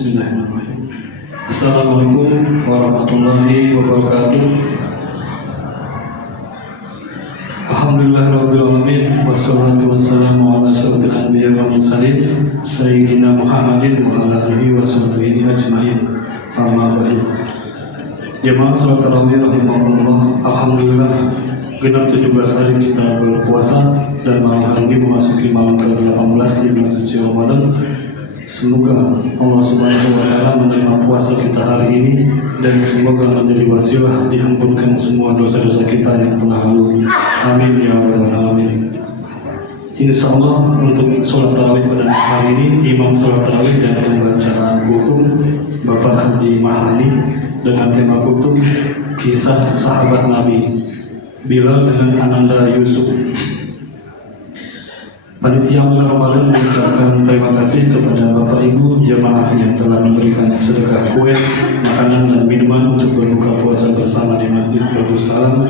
Bismillahirrahmanirrahim. Assalamualaikum warahmatullahi wabarakatuh. Alhamdulillahirabbil alamin wassalatu wassalamu ala asyrofil anbiya'i wal mursalin sayyidina Muhammadin wa ala alihi washabbihi ajmain. Amma ba'du. Jemaah salat tarawih rahimahullah, alhamdulillah genap 17 hari kita berpuasa dan malam hari ini memasuki malam ke-18 di bulan suci Ramadan. Semoga Allah Subhanahu wa Ta'ala menerima puasa kita hari ini dan semoga menjadi wasilah diampunkan semua dosa-dosa kita yang telah lalu. Amin ya rabbal alamin. Insyaallah untuk sholat tarawih pada hari ini imam sholat tarawih dan pembacaan kutub Bapak Haji Mahani dengan tema kutub kisah sahabat Nabi Bilal dengan Ananda Yusuf. Panitia Bulan Ramadan mengucapkan terima kasih kepada Bapak Ibu jamaah yang telah memberikan sedekah kue, makanan dan minuman untuk berbuka puasa bersama di Masjid Darussalam,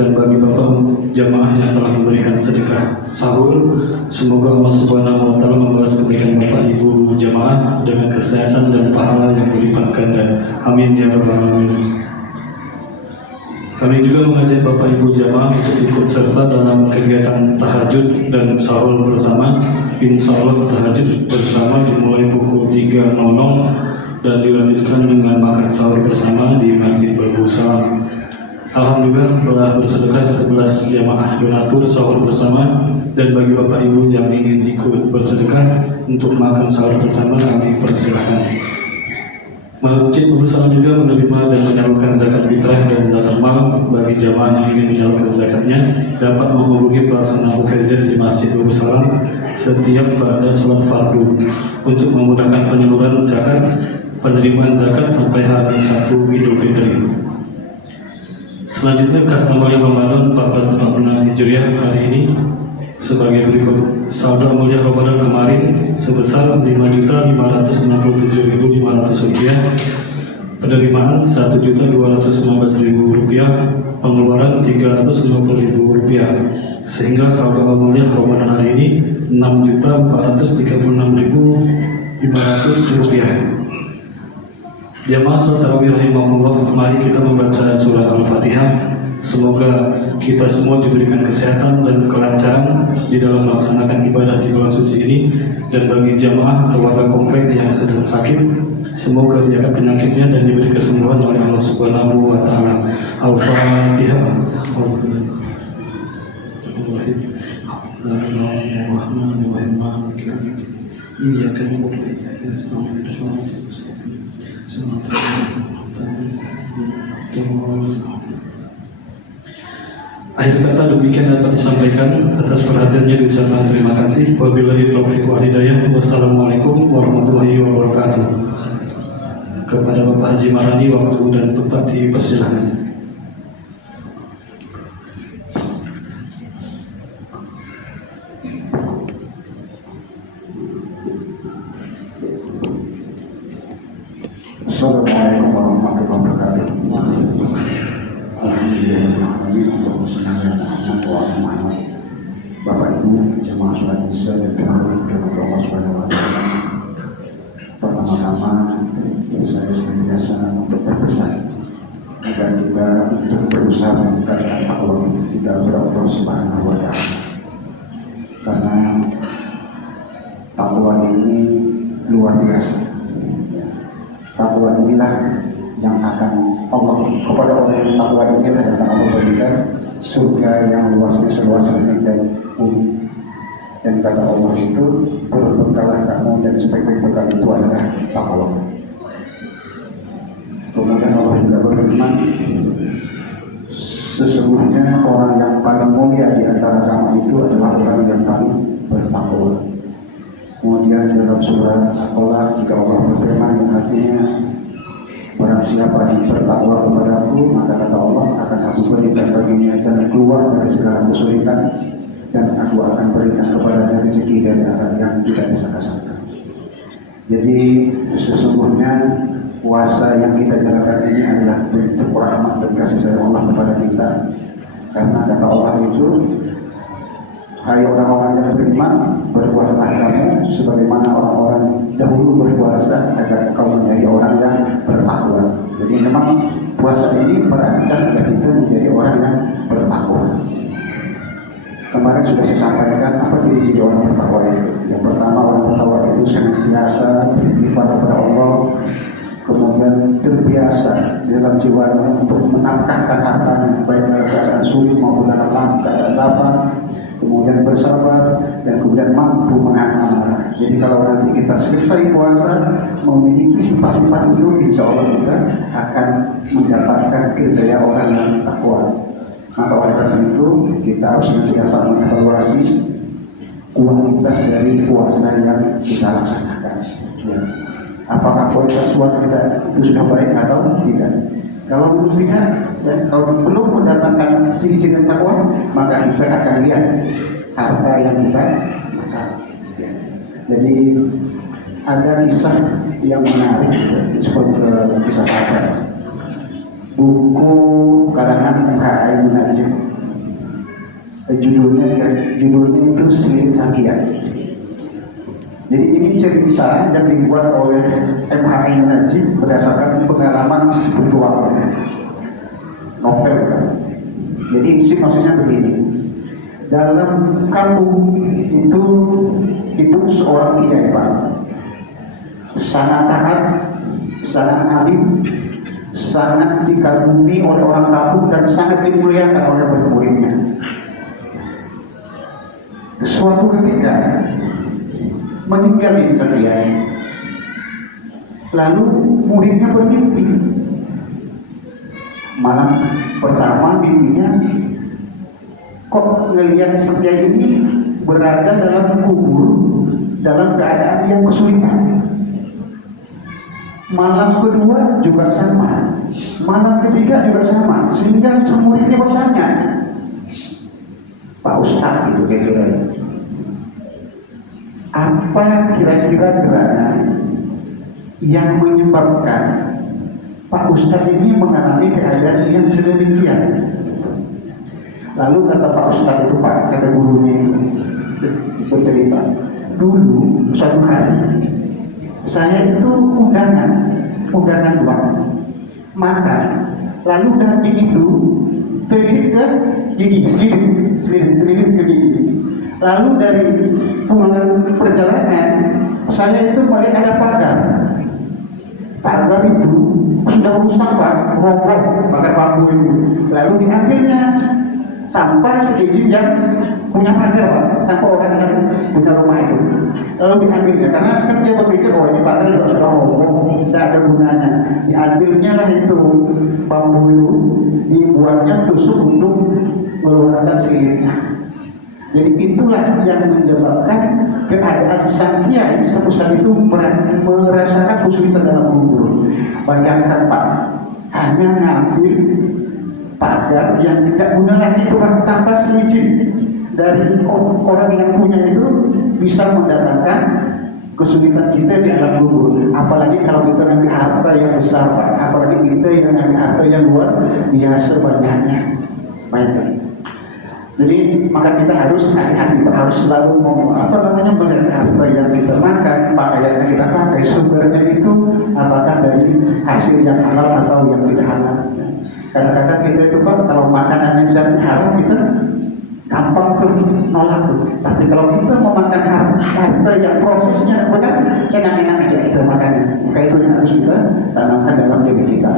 dan bagi Bapak jamaah yang telah memberikan sedekah sahur, semoga Allah Subhanahu wa Ta'ala membalas kebaikan Bapak Ibu jamaah dengan kesehatan dan pahala yang berlipat ganda. Amin ya rabbal alamin. Kami juga mengajak Bapak Ibu jamaah untuk ikut serta dalam kegiatan tahajud dan sahur bersama. Insya Allah tahajud bersama dimulai pukul 3.00 dan dilanjutkan dengan makan sahur bersama di Masjid Darussalam. Alhamdulillah telah bersedekah 11 jamaah donatur sahur bersama, dan bagi Bapak Ibu yang ingin ikut bersedekah untuk makan sahur bersama kami persilakan. Masjid Darussalam juga menerima dan menyalurkan zakat fitrah dan zakat mal. Bagi jamaah yang ingin menyalurkan zakatnya dapat menghubungi pelaksana mukjizat di Masjid Darussalam setiap pada sholat fardu untuk memudahkan penyaluran zakat, penerimaan zakat sampai hari 1 Idul Fitri. Selanjutnya kas amaliyah Ramadan 1446 Hijriah hari ini sebagai berikut. Saldo amaliyah Ramadan kemarin sebesar Rp5.057.500, penerimaan Rp1.215.000, pengeluaran Rp350.000, sehingga saldo amaliyah Ramadan hari ini Rp6.436.500. Jamaah sholat tarawih rahimahullah, mari kita membaca surah Al-Fatihah. Semoga kita semua diberikan kesehatan dan kelancaran di dalam melaksanakan ibadah di bulan suci ini. Dan bagi jamaah atau warga komplek yang sedang sakit, semoga diangkat penyakitnya dan diberi kesembuhan oleh Allah Subhanahu wa Ta'ala. Al-Fatihah. Akhir kata demikian dapat disampaikan. Atas perhatiannya diucapkan terima kasih. Wabillahi taufiq wal hidayah. Wassalamualaikum warahmatullahi wabarakatuh. Kepada Bapak Haji Marani, waktu dan tempat dipersilakan. Assalamualaikum warahmatullahi wabarakatuh. Bapak Ibu jemaah sholat isya dan tarawih dan Allah Subhanahu wa Ta'ala. Pertama-tama saya senantiasa untuk berpesan agar kita untuk berusaha meningkatkan takwa kita kepada Allah Subhanahu wa Ta'ala, karena takwa ini luar biasa. Takwa inilah yang akan Allah, kepada orang yang takwa inilah yang akan Allah berikan surga yang luasnya seluas langit dan bumi. Dan kata Allah itu, berbekalah kamu dan sebaik-baik bekal itu adalah takwa. Kemudian Allah juga berfirman, sesungguhnya orang yang paling mulia di antara kamu itu adalah orang yang paling bertakwa. Kemudian dalam surah Al-Qamar jika Allah berfirman yang artinya, barang siapa yang bertakwa kepadaku, maka kata Allah akan aku berikan baginya jalan keluar dari segala kesulitan, dan aku akan berikan kepadanya rezeki dari arah yang tidak disangka-sangka. Jadi sesungguhnya puasa yang kita jalankan ini adalah bentuk rahmat dan kasih sayang Allah kepada kita, karena kata Allah itu Hai orang-orang yang beriman, berpuasalah kamu sebagaimana orang-orang dahulu berpuasa agar kamu menjadi orang yang bertakwa. Jadi memang puasa ini merancang agar kita menjadi orang yang bertakwa. Kemarin sudah saya sampaikan apa ciri-ciri orang bertakwa itu. Yang pertama, orang bertakwa itu senantiasa beribadah kepada Allah, kemudian terbiasa dalam jiwanya untuk menafkahkan hartanya baik dalam keadaan sulit maupun dalam keadaan lapang, kemudian bersabar dan kemudian mampu menahan amarah. Jadi kalau nanti kita selesai puasa memiliki sifat-sifat itu, insya Allah kita akan mendapatkan kriteria orang yang takwa. Maka oleh karena itu kita harus senantiasa mengevaluasi kualitas dari puasa yang kita laksanakan. Ya. Apakah kualitas puasa kita itu sudah baik atau tidak? Kalau tidak, dan kalau belum mendatangkan ciri-ciri takwa, maka kita akan lihat harta yang kita makan. Ya. Jadi ada kisah yang menarik seperti kisah apa? Buku karangan H.I. Munajim. Judulnya itu Selirit Sakian. Jadi ini cerita yang dibuat oleh M.H.I. Munajim berdasarkan pengalaman spiritual, novel. Jadi maksudnya begini, dalam kampung itu hidup seorang kiai Pak, sangat taat, sangat alim, sangat dikagumi oleh orang kampung dan sangat dimuliakan oleh murid-muridnya. Suatu ketika meninggal sang kiai, lalu muridnya bermimpi. Malam pertama mimpinya, kok ngelihat sang kiai ini berada dalam kubur dalam keadaan yang kesulitan. Malam kedua juga sama, malam ketiga juga sama, sehingga sang muridnya bertanya, Pak Ustadz itu kira-kira apa kira-kira gerangan yang menyebabkan Pak Ustadz ini mengalami keadaan yang sedemikian? Lalu kata Pak Ustadz itu, Pak, kata gurunya itu bercerita, dulu suatu hari saya itu undangan doang makan, lalu daging itu terlilit ke gigi, selilit ke gigi. Lalu dari pulang perjalanan saya itu melihat ada pagar itu sudah rusak Pak, roboh pakai bambu itu. Lalu diambilnya tanpa seizin yang punya pagar Pak, tanpa orang yang punya rumah itu. Lalu diambilnya karena kan dia berpikir, oh ini pagar juga sudah roboh, tidak ada gunanya. Diambilnya lah itu bambu itu, dibuatnya tusuk untuk mengeluarkan silitnya. Jadi itulah yang menyebabkan keadaan sang kiai sepusan itu merasakan kesulitan dalam kubur. Bayangkan Pak, hanya ngambil pagar yang tidak guna lagi itu tanpa seizin dari orang yang punya itu bisa mendatangkan kesulitan kita di alam kubur. Apalagi kalau kita ngambil harta yang besar Pak, apalagi kita yang ngambil harta yang luar biasa banyaknya. Baik. Jadi maka kita harus hati-hati, harus selalu melihat harta yang kita makan, pakaian yang kita pakai, sumbernya itu apakah dari hasil yang halal atau yang tidak halal. Kadang-kadang kita itu Pak, kalau makanan yang haram kita gampang tuh nolak tuh. Tapi kalau kita memakan harta yang prosesnya bukan enak-enak aja kita makan, maka itu yang harus kita tanamkan dalam diri kita.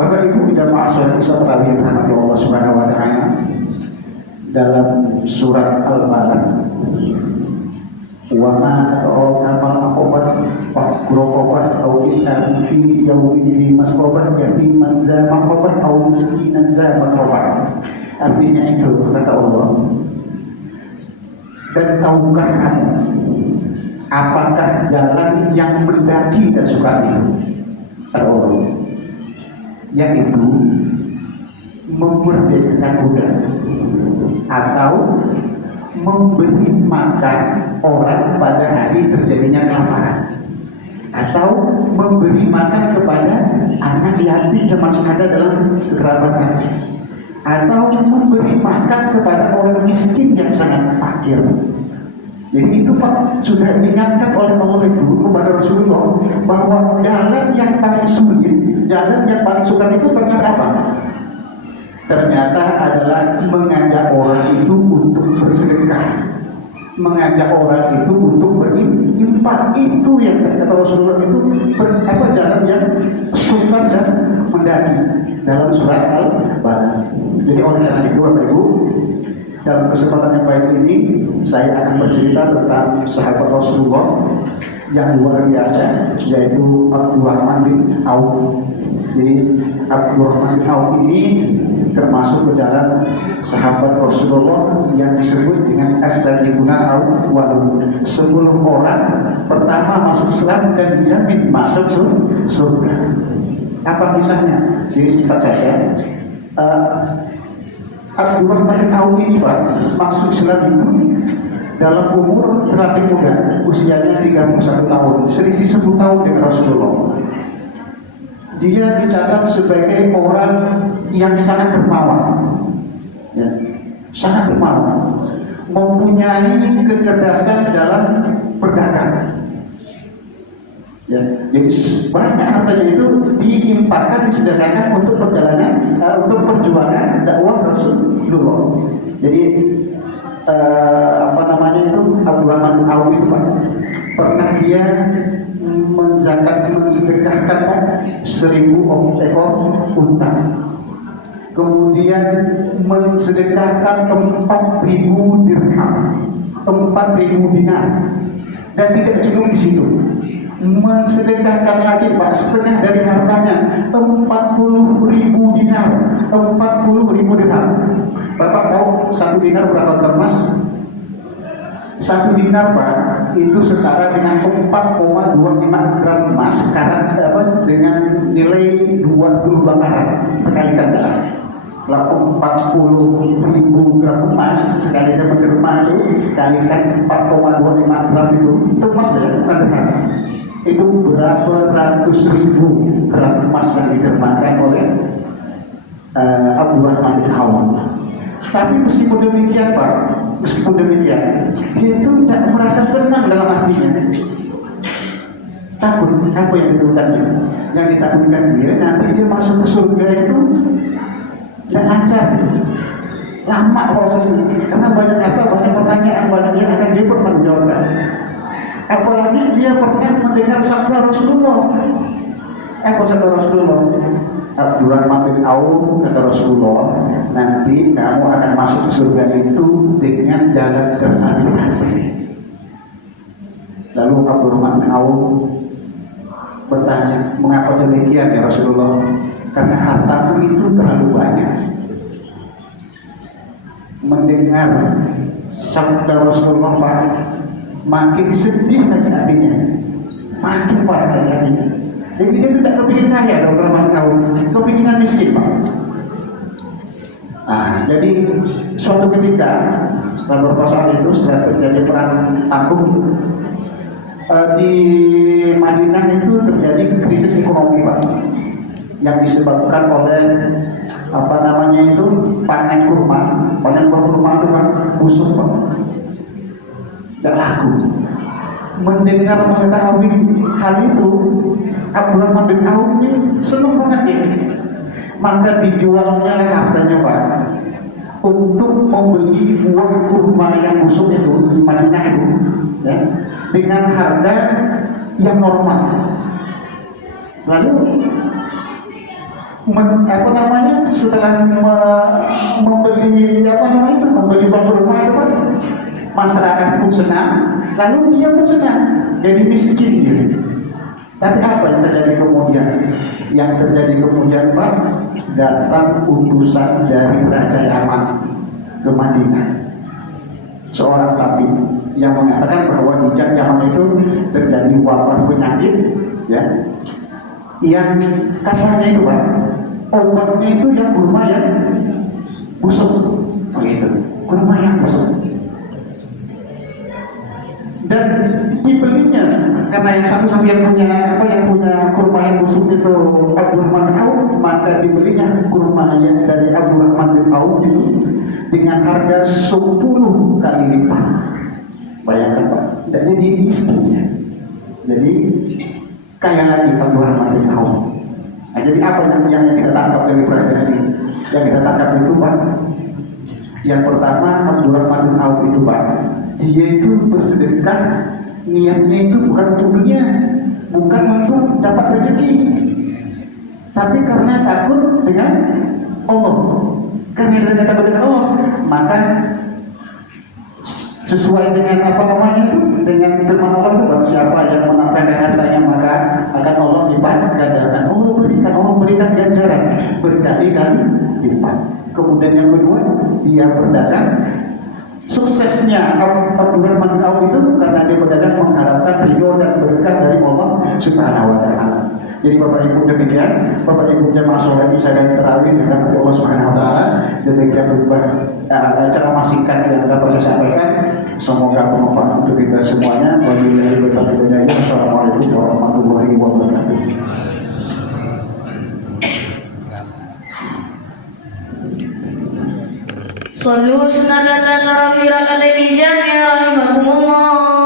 Bapak Ibu jamaah sholat Isya tarawih yang dirahmati Allah Subhanahu wa taala, dalam surat Al-Balad, wa ma ta'amal aqobat faqrobat au inna fi yawmin masqobat ya fi manza maqobat au miskinan za maqobat. Artinya itu kata Allah, dan tahukah kamu apakah jalan yang mendaki dan suka itu? Kata Allah, yaitu memerdekakan budak atau memberi makan orang pada hari terjadinya kelaparan, atau memberi makan kepada anak yatim yang masih ada dalam kekerabatan, atau memberi makan kepada orang miskin yang sangat fakir. Jadi itu Pak sudah diingatkan oleh Allah itu kepada Rasulullah bahwa jalan yang paling sulit, jalan yang paling sukar itu ternyata apa? Ternyata adalah mengajak orang itu untuk bersedekah, mengajak orang itu untuk berinfak. Itu yang kata Rasulullah itu jalan yang sukar dan mendaki dalam surat Al-Baqarah. Jadi oleh karena itu Bapak Ibu, dalam kesempatan yang baik ini saya akan bercerita tentang sahabat Rasulullah yang luar biasa, yaitu Abdurrahman bin Auf. Jadi Abdurrahman bin Auf ini termasuk ke dalam sahabat Rasulullah yang disebut dengan as-sabiquna awwalun, 10 orang pertama masuk Islam dan dijamin masuk surga. Apa misalnya? Jadi singkat saja, Abdurrahman bin Auf ini Pak masuk Islam itu dalam umur relatif muda, usianya 31 tahun, selisih 10 tahun dengan Rasulullah. Dia dicatat sebagai orang yang sangat dermawan, ya, sangat dermawan, mempunyai kecerdasan dalam berdagang. Ya, jadi banyak hartanya itu diinfakkan, disedekahkan untuk perjalanan, untuk perjuangan dakwah Rasulullah. Jadi Abdurrahman bin Auf itu Pak, pernah dia mensedekahkan 1000 ekor unta, kemudian mensedekahkan 4.000 dirham, 4.000 dinar, dan tidak cukup di situ, mensedekahkan lagi Pak setengah dari hartanya, 40.000 dinar, 40.000 dirham. Bapak tahu 1 dinar berapa emas? 1 dinar Pak itu setara dengan 4,25 gram emas sekarang dengan nilai 20 karat. Kalikan adalah 40.000 gram emas sekali dengan derma itu kalikan 4,25 gram itu emas ya, bukan dirham. Itu berapa ratus ribu gram emas yang didermakan oleh Abdurrahman bin Auf. Tapi meskipun demikian Pak, dia itu tidak merasa tenang dalam hatinya. Takut, apa yang ditakutkannya? Yang ditakutkan dia nanti dia masuk ke surga itu tidak lancar, lama prosesnya, karena banyak pertanyaan, banyak yang akan dia pertanggungjawabkan. Apalagi dia pernah mendengar sabda Rasulullah. Sabda Rasulullah, Abdurrahman bin Auf kata Rasulullah, nanti kamu akan masuk ke surga itu dengan jalan terhati-hati. Lalu Abdurrahman bin Auf bertanya, mengapa demikian ya Rasulullah? Karena hartaku itu terlalu banyak. Mendengar sabda Rasulullah Pak, makin sedih lagi hatinya, makin parah lagi hatinya. Jadi dia tidak kepingin kaya, Abdurrahman bin Auf, kepinginan miskin Pak. Nah, jadi suatu ketika setelah beberapa saat itu, setelah terjadi perang Tabuk di Madinah itu terjadi krisis ekonomi Pak, yang disebabkan oleh panen kurma itu kan busuk Pak, tidak laku. Mendengar mengetahui hal itu, Abdurrahman bin Auf ini senang banget ya. Maka dijualnya hartanya Pak untuk membeli buah kurma yang busuk itu di Madinah itu, ya, dengan harga yang normal. Lalu setelah membeli buah kurma itu Pak, masyarakat pun senang, lalu dia pun senang, jadi miskin gitu. Tapi apa yang terjadi kemudian? Yang terjadi kemudian Pak, datang utusan dari Raja Yaman ke Madinah, seorang tabib yang mengatakan bahwa di Yaman itu terjadi wabah penyakit, ya, yang kasarnya itu Pak, obatnya itu yang kurma yang busuk, begitu, kurma yang busuk. Dan dibelinya karena yang satu-satu yang punya kurma yang busuk itu Abdurrahman bin Auf, maka dibelinya kurma yang dari Abdurrahman bin Auf itu dengan harga 10 kali lipat. Bayangkan Pak, jadi istrinya, jadi kaya lagi Abdurrahman bin Auf. Nah, jadi apa yang kita tangkap dari presiden ini? Yang kita tangkap itu Pak, yang pertama Abdurrahman bin Auf itu Pak, dia itu bersedekah niatnya itu bukan untuk dunia, bukan untuk dapat rezeki, tapi karena takut dengan Allah. Karena dia takut dengan Allah, maka sesuai dengan apa namanya itu, dengan firman Allah itu, siapa yang menafkahkan hartanya maka akan Allah lipat gandakan. Allah berikan ganjaran berkali-kali lipat. Kemudian yang kedua, dia berdagang. Suksesnya Abdurrahman bin Auf itu karena dia berdagang mengharapkan ridho dan berkat dari Allah Subhanahu wa taala. Jadi Bapak Ibu demikian, Bapak Ibu jamaah sholat Isya dan tarawih dengan Allah Subhanahu wa taala. Demikian berupa ceramah singkat yang dapat saya sampaikan. Semoga bermanfaat untuk kita semuanya. Wabillahi taufiq wal hidayah. Assalamualaikum warahmatullahi wabarakatuh. Sallu sunatan tarawih rakaat di jami'a rahimakumullah.